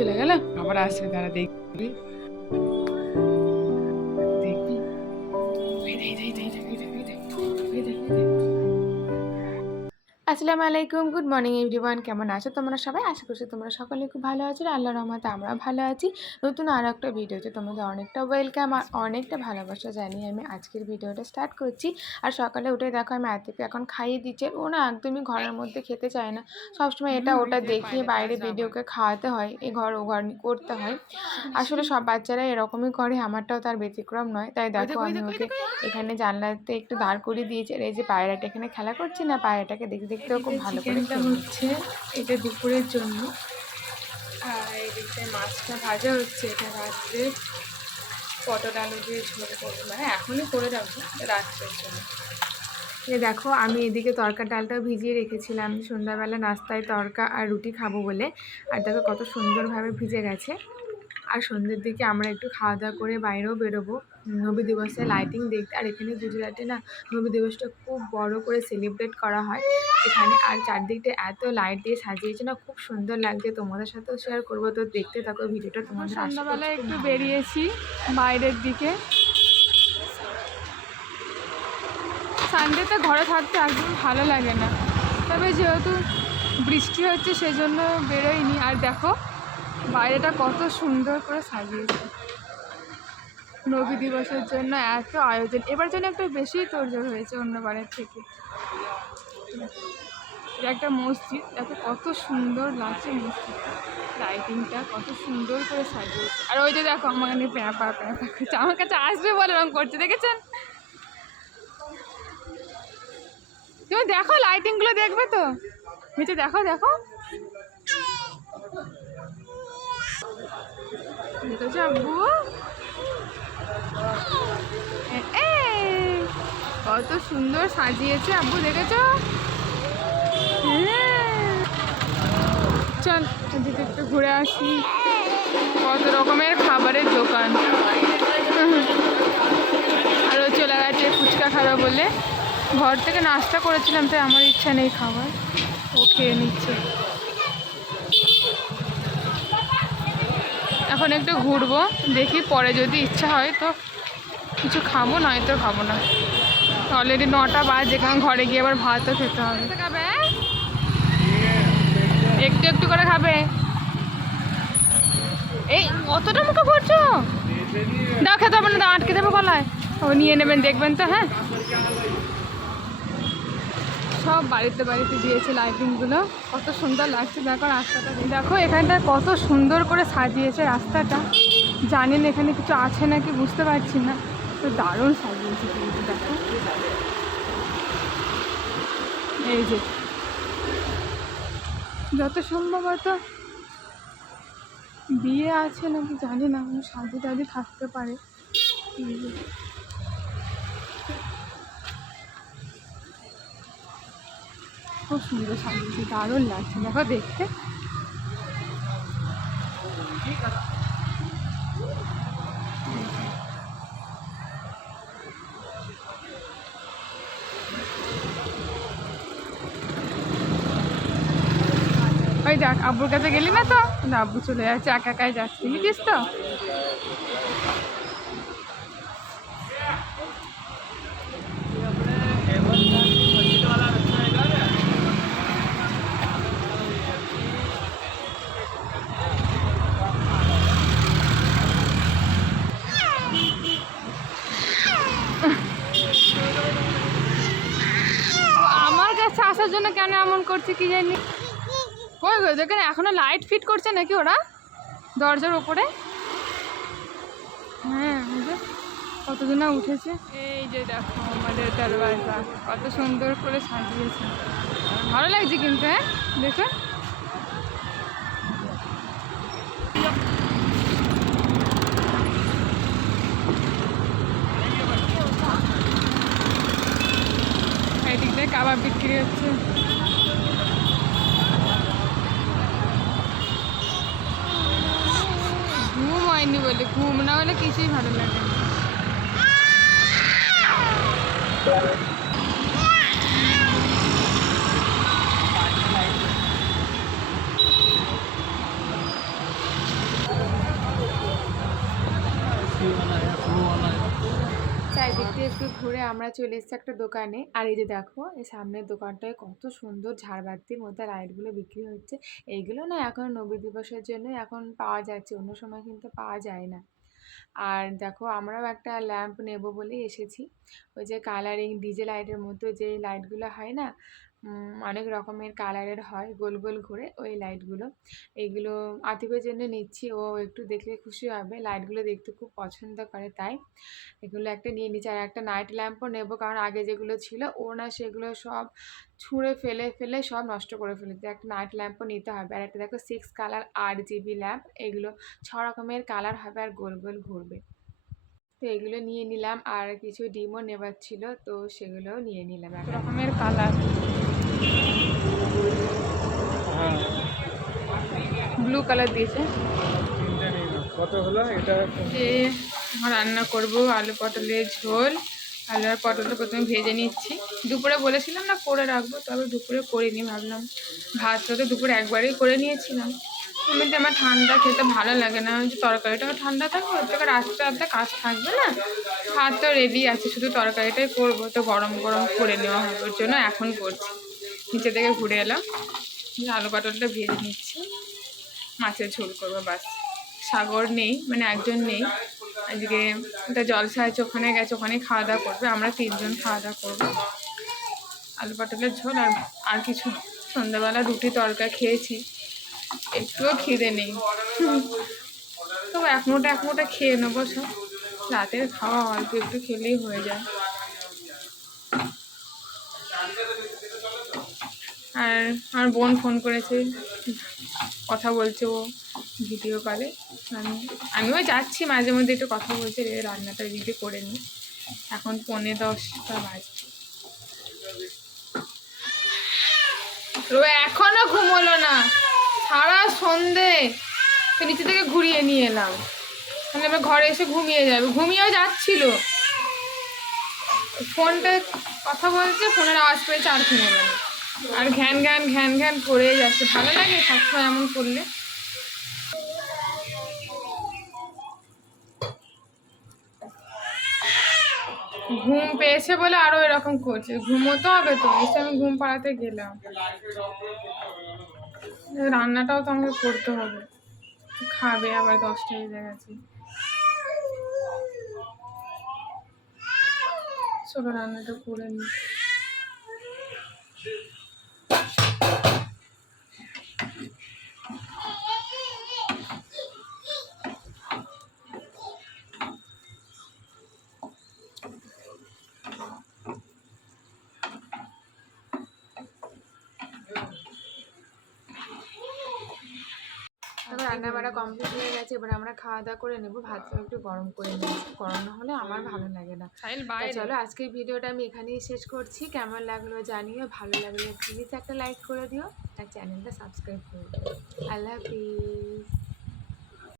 চলে গেল? আবার আসবে তারা দেখবি দেখবি দেখবি দেখ, দেখবি দেখবি দেখবি দেখ, আসসালামু আলাইকুম। গুড মর্নিং এভরিওয়ান কেমন আছো তোমরা সবাই? আশা করছি তোমরা সকলে খুব ভালো আছো। আল্লাহ রহমতে আমরা ভালো আছি। নতুন আর একটা ভিডিওতে তোমাদের অনেকটা ওয়েলকাম আর অনেকটা ভালোবাসা জানিয়ে আমি আজকের ভিডিওটা স্টার্ট করছি। আর সকালে উঠে দেখো আমি আতিকে এখন খাইয়ে দিচ্ছি। ও না একদমই ঘরের মধ্যে খেতে চায় না। সবসময় এটা ওটা দেখিয়ে বাইরে ভিডিওকে খাওয়াতে হয়। এই ঘর ও ঘর করতে হয়। আসলে সব বাচ্চারা এরকমই করে আমারটাও তার ব্যতিক্রম নয়। তাই দেখো আমি ওকে এখানে জানলাতে একটু দাঁড় করিয়ে দিয়েছি। আর এই যে পায়রাটা এখানে খেলা করছি না? পায়রাটাকে দেখতে দেখতেও খুব ভালো করে হচ্ছে এটা দুপুরের জন্য। আর এদিকটায় মাছটা ভাজা হচ্ছে এটা রাত্রে পটল আলু দিয়ে ঝোল করব। মানে এখনই করে রাখব রাত্রের জন্য। এ দেখো আমি এদিকে তরকা ডালটাও ভিজিয়ে রেখেছিলাম। সন্ধ্যাবেলা নাস্তায় তরকা আর রুটি খাব বলে। আর দেখো কত সুন্দরভাবে ভিজে গেছে। আর সন্ধ্যের দিকে আমরা একটু খাওয়া দাওয়া করে বাইরেও বেরোবো। নবী দিবসে লাইটিং দেখতে, আর এখানে গুজরাটে না নবী দিবসটা খুব বড় করে সেলিব্রেট করা হয়। এখানে আর চারদিকটা এত লাইট দিয়ে সাজিয়েছে না, খুব সুন্দর লাগছে। তোমাদের সাথেও শেয়ার করব, তো দেখতে থাকো ভিডিওটা, তোমাদের আশা সন্ধ্যাবেলায় একটু বেরিয়েছি বাইরের দিকে। সানডেতে ঘরে থাকতে একদম ভালো লাগে না। তবে যেহেতু বৃষ্টি হচ্ছে, সেজন্য বেরোয়নি আর দেখো বাইরেটা কত সুন্দর করে সাজিয়েছে। নবী দিবসের জন্য এত আয়োজন। এবার যেন একটু বেশি তোড়জোড় হয়েছে অন্য বারের থেকে। এটা একটা মসজিদ, দেখো কত সুন্দর লাগছে মসজিদটা। লাইটিংটা কত সুন্দর করে সাজিয়েছে। আর ওই যে দেখো আমার প্যাঁপা প্যাঁপা করছে। আমার কাছে আসবে বলে রঙ করছে, দেখেছেন? তুমি দেখো লাইটিংগুলো দেখবে তো? নিচে দেখো দেখো। দেখেছ আব্বু এ- কত সুন্দর সাজিয়েছে আব্বু, দেখেছ? হ্যাঁ। চল, এদিকে একটু ঘুরে আসি। কত রকমের খাবারের দোকান। আরও চলে গেছে ফুচকা খাবে বলে। ঘর থেকে নাস্তা করেছিলাম, তাই আমার ইচ্ছা নেই খাবার। ও খেয়ে নিচ্ছে। এখন একটু ঘুরবো দেখি পরে যদি ইচ্ছা হয় তো কিছু খাব নয়তো খাব না। অলরেডি নটা বাজে কারণ ঘরে গিয়ে আবার ভাতও খেতে হবে। খাবে? একটু একটু করে খাবে। এই অতটা মুখে করছ দাও খেতে হবে না দাও আটকে দেবে গলায়। ও নিয়ে নেবেন দেখবেন তো হ্যাঁ? সব বাড়িতে বাড়িতে দিয়েছে লাইটিংগুলো কত সুন্দর লাগছে। দেখো রাস্তাটা। দেখো এখানটা কত সুন্দর করে সাজিয়েছে রাস্তাটা। জানেন এখানে কিছু আছে নাকি, বুঝতে পারছি না। তো দারুণ সাজিয়েছে কিন্তু, দেখো। এই যে। যত সম্ভবত বিয়ে আছে নাকি, জানি না সাজি টাজি থাকতে পারে। খুব সুন্দর সাজিয়েছে দারুণ লাগছে, দেখো দেখতে। আব্বুর কাছে গেলি না তো? আব্বু চলে যাচ্ছে, একা একাই যাচ্ছে। তো ও আমার কাছে আসার জন্য কেন এমন করছে কি জানি? কই গো দেখেন এখনও লাইট ফিট করছে নাকি ওরা? দরজার ওপরে? হ্যাঁ কতজন উঠেছে? এই যে দেখো আমাদের দরওয়াজা কত সুন্দর করে সাজিয়েছে। ভালো লাগছে কিন্তু হ্যাঁ? দেখো এই দিক বিক্রি হচ্ছে। ঘুম হয়নি বলে ঘুম না হলে কিছুই ভালো লাগে না। ঘুরে আমরা চলে এসেছি একটা দোকানে। আর এই যে দেখো, এই সামনের দোকানটায় কত সুন্দর ঝাড়বাতির মধ্যে লাইটগুলো বিক্রি হচ্ছে। এইগুলো না এখন নবী দিবসের জন্য এখন পাওয়া যাচ্ছে, অন্য সময় কিন্তু পাওয়া যায় না। আর দেখো, আমরাও একটা ল্যাম্প নেব বলে এসেছি। ওই যে কালারিং ডিজে লাইটের মতো যে লাইটগুলো হয় না অনেক রকমের কালারের হয়, গোল গোল ঘুরে ওই লাইটগুলো এইগুলো আতিফের জন্য নিচ্ছি, ও একটু দেখলে খুশি হবে। লাইটগুলো দেখতে খুব পছন্দ করে তাই। এগুলো একটা নিয়ে নিচ্ছি আর একটা নাইট ল্যাম্পও নেব, কারণ আগে যেগুলো ছিল, ও না সেগুলো সব ছুঁড়ে ফেলে ফেলে সব নষ্ট করে ফেলেছে। একটা নাইট ল্যাম্পও নিতে হবে। আর একটা দেখো সিক্স কালার আট জিবি ল্যাম্প এগুলো ছ রকমের কালার হবে আর গোল গোল ঘুরবে। তো এগুলো নিয়ে নিলাম, আর কিছু ডিমও নেবার ছিল, তো সেগুলোও নিয়ে নিলাম। এক রকমের কালার ব্লু কালার দিয়েছে। কত হলো? এটা যে রান্না করব আলু পটলের ঝোল। আলু আর পটলটা প্রথমে ভেজে নিচ্ছি। দুপুরে বলেছিলাম না করে রাখব তবে দুপুরে করিনি ভাবলাম ভাতটা তো দুপুরে একবারেই করে নিয়েছিলাম। এমনিতে আমার ঠান্ডা খেতে ভালো লাগে না। যে তরকারিটাও ঠান্ডা থাকবে ওর থেকে রাত্রে রাত্রে কাজ থাকবে না? ভাত তো রেডি আছে শুধু তরকারিটাই করব তো গরম গরম করে নেওয়া হবে ওর জন্য এখন করছি। নিচে থেকে ঘুরে এলাম। আলু পটলটা ভেজে নিচ্ছি। মাছের ঝোল করব, বাস। সাগর নেই মানে একজন নেই। আজকে একটা জলসা আছে ওখানে গেছে, ওখানে খাওয়া দাওয়া করবে। আমরা তিনজন খাওয়া দাওয়া করব। আলু পটলের ঝোল আর আর কিছু। সন্ধ্যাবেলা রুটি তরকা খেয়েছি। একটুও খিদে নেই। তবে এক মোটা এক মোটা খেয়ে নেব সব। রাতের খাওয়া, অল্প একটু খেলেই হয়ে যায়। আর আমার বোন ফোন করেছে, কথা বলছে ও ভিডিও কলে। আমি, আমিও যাচ্ছি, মাঝে মধ্যে একটু কথা বলছে রে রান্নাটা দিদি করে নিই এখন পৌনে দশটা বাজে। রো এখনও ঘুমোলো না। সারা সন্ধে তো নিচে থেকে ঘুরিয়ে নিয়ে এলাম। তাহলে এবার ঘরে এসে ঘুমিয়ে যাবে। ঘুমিয়েও যাচ্ছিল। ফোনটা কথা বলছে, ফোনের আওয়াজ পেয়েছে আর ঘুমোলো না আর ঘ্যান ঘ্যান ঘ্যান ঘ্যান করেই যাচ্ছে। ভালো লাগে সবসময় এমন করলে। ঘুম পেয়েছে বলে আরও এরকম করছে। ঘুমোতে হবে তো এসে আমি ঘুম পাড়াতে গেলাম। রান্নাটাও তো আমাকে করতে হবে। খাবে আবার দশটা বেজে গেছে। চলো রান্নাটা করে নিই। বান্না কমপ্লিট হয়ে গেছে এবার আমরা খাওয়া দাওয়া করে নেব ভাতটা একটু গরম করে নিয়েছি। গরম না হলে আমার ভালো লাগে না। চলো আজকের ভিডিওটা আমি এখানেই শেষ করছি। কেমন লাগল জানিও ভালো লাগলে প্লিজ একটা লাইক করে দিও। আর চ্যানেলটা সাবস্ক্রাইব করে দিও। আল্লাহ হাফিজ